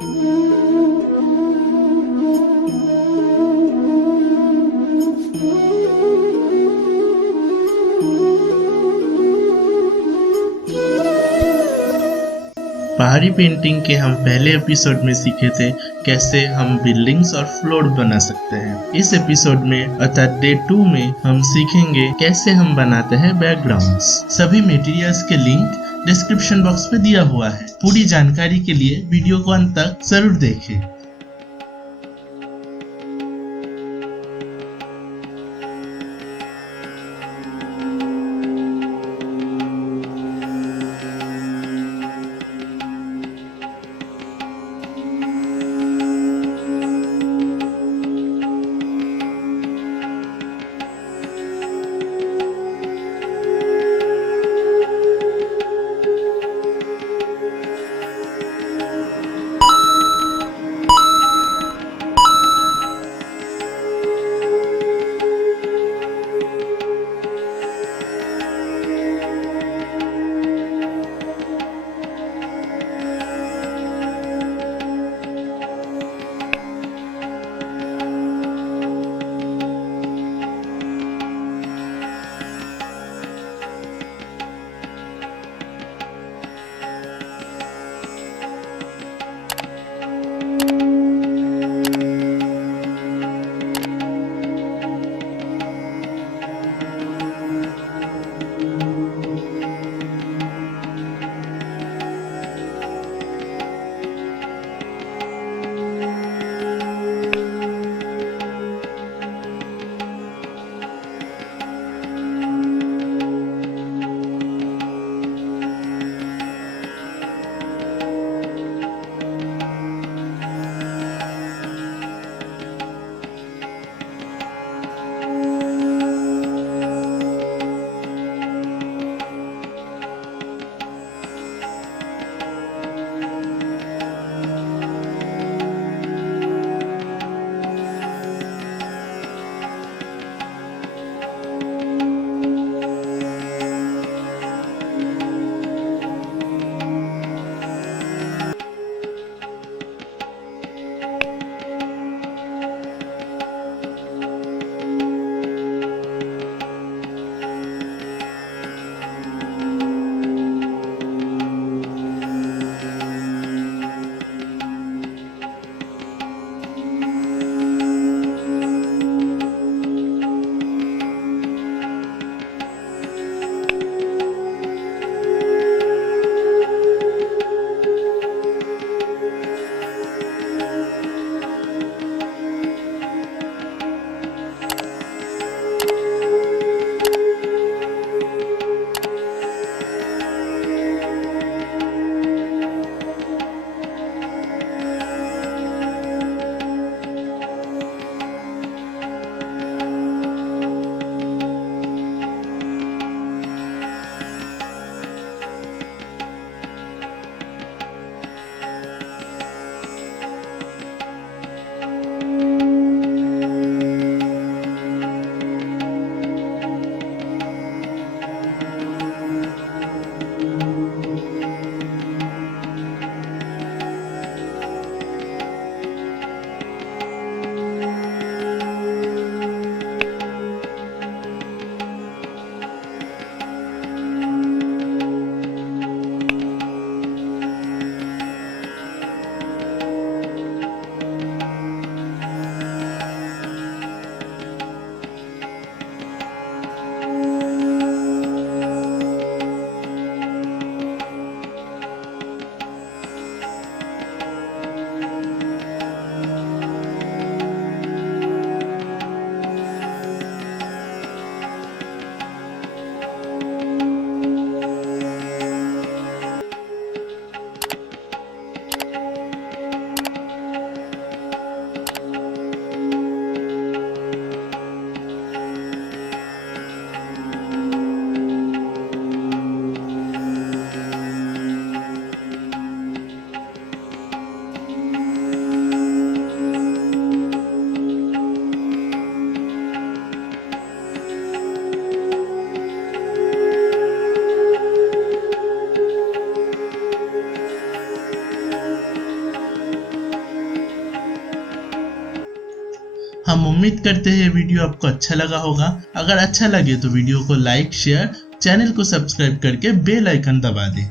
पहाड़ी पेंटिंग के हम पहले एपिसोड में सीखे थे कैसे हम बिल्डिंग्स और फ्लोर बना सकते हैं। इस एपिसोड में अर्थात डे 2 में हम सीखेंगे कैसे हम बनाते हैं बैकग्राउंड्स। सभी मटेरियल्स के लिंक डिस्क्रिप्शन बॉक्स में दिया हुआ है। पूरी जानकारी के लिए वीडियो को अंत तक जरूर देखें। हम उम्मीद करते हैं वीडियो आपको अच्छा लगा होगा। अगर अच्छा लगे तो वीडियो को लाइक, शेयर, चैनल को सब्सक्राइब करके बेल आइकन दबा दें।